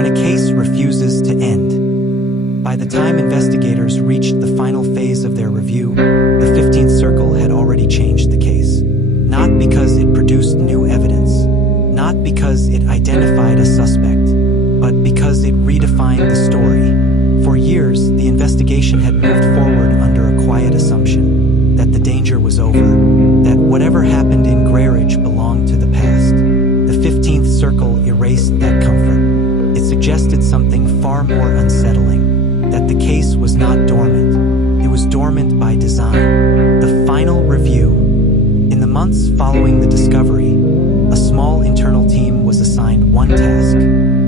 when a case refuses to end. By the time investigators reached the final phase of their review, the 15th Circle had already changed the case. Not because it produced new evidence, not because it identified a suspect, but because it redefined the story. For years, the investigation had moved forward under a quiet assumption that the danger was over, that whatever happened in Grayridge belonged to the past. The 15th Circle erased that comfort. It suggested something far more unsettling, that the case was not dormant. It was dormant by design. The final review. In the months following the discovery, a small internal team was assigned one task: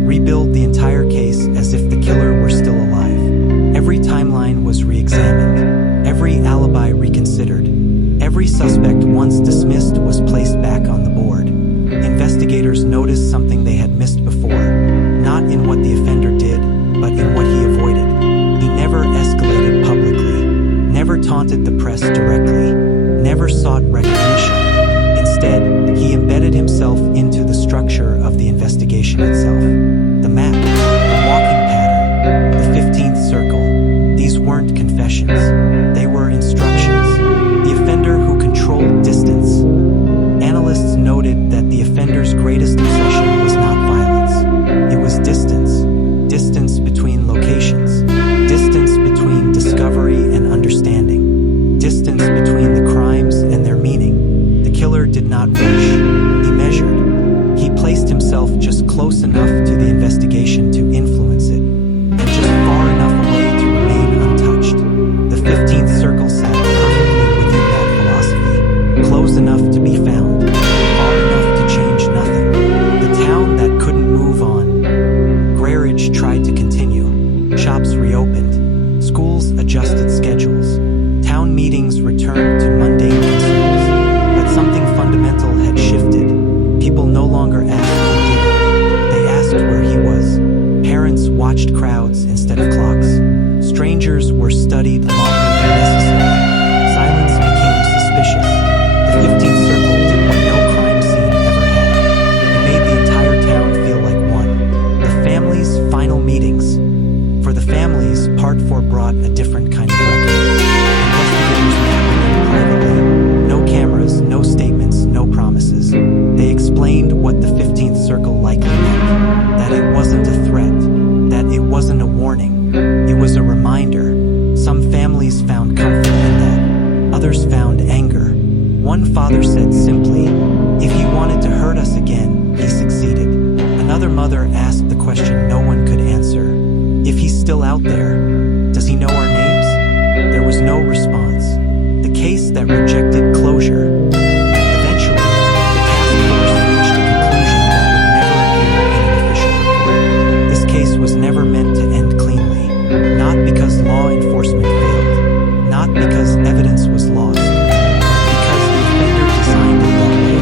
rebuild the entire case as if the killer were still alive. Every timeline was re-examined, every alibi reconsidered, every suspect once dismissed was placed back on the board. Investigators noticed something they had missed before, not in what the offender did, but in what he avoided. He never escalated publicly, never taunted the press directly, never sought recognition. Instead, he embedded himself into the structure of the investigation itself. The map, the walking pattern, the 15th Circle. These weren't confessions. They were instructions. The offender who controlled distance. Analysts noted that the offender's greatest obsession was not violence. It was distance. Distance between locations. Distance between discovery and understanding. Distance between the crimes and their meaning. The killer did not rush. He measured. He placed himself just close enough to the investigation to influence it, and just far enough away to remain untouched. The 15th Circle sat perfectly within that philosophy, close enough to be found, far enough to change nothing. The town that couldn't move on. Grayridge tried to continue. Shops reopened. Schools adjusted schedules. Town meetings returned to mundane concerns. But something fundamental had shifted. People no longer asked who did it. They asked where he was. Parents watched crowds instead of clocks. Strangers were studied longer than necessary. Silence became suspicious. The 15th Circle did what no crime scene ever had. It made the entire town feel like one. The families' final meetings. For the families, Part 4 brought a different kind of record. Investigators met with them privately. No cameras, no statements, no promises. They explained what the 15th Circle likely meant. That it wasn't a threat. That it wasn't a warning. It was a reminder. Some families found comfort in that. Others found anger. One father said simply, "If he wanted to hurt us again, he succeeded." Another mother asked the question no one could answer. "If he's still out there, does he know our names?" There was no response. The case that rejected closure. Eventually, the task force reached a conclusion that would never appear in an official report. This case was never meant to end cleanly. Not because law enforcement failed. Not because evidence was lost. But because the offender designed it that way.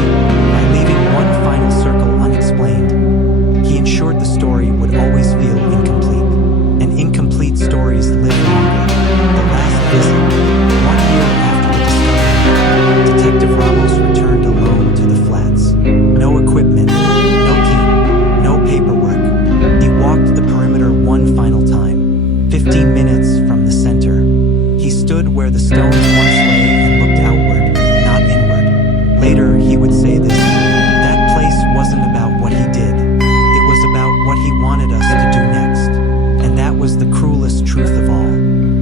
By leaving one final circle unexplained, he ensured the story would always feel incomplete. And incomplete stories live longer. The last visit, 1 year after the discovery, Detective Ramos returned alone to the flats. No equipment, no team, no paperwork. He walked the perimeter one final time, 15 minutes from the center. He stood where the stones once lay and looked outward, not inward. Later, he would say this: that place wasn't about what he did. It was about what he wanted us to do next. And that was the cruelest truth of all.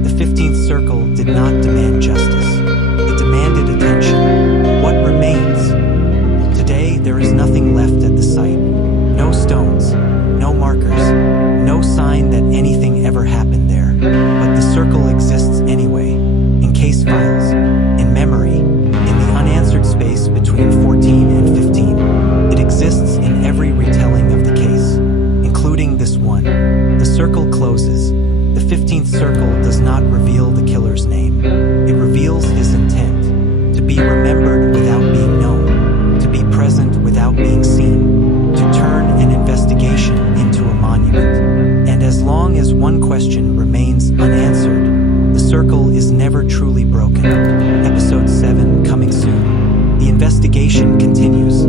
The 15th Circle did not demand justice. It demanded attention. What remains? Today, there is nothing left at the site. No stones, no markers, no sign that anything ever happened there. But the circle exists anyway, in case files, in memory, in the unanswered space between 14 and 15. It exists in every retelling of the case, including this one. The circle closes. The 15th Circle does not reveal the killer's name. It reveals his intent: to be remembered without being known, to be present without being seen, to turn an investigation into a monument. And as long as one question remains unanswered, the circle is never truly broken. Episode 7 coming soon. The investigation continues.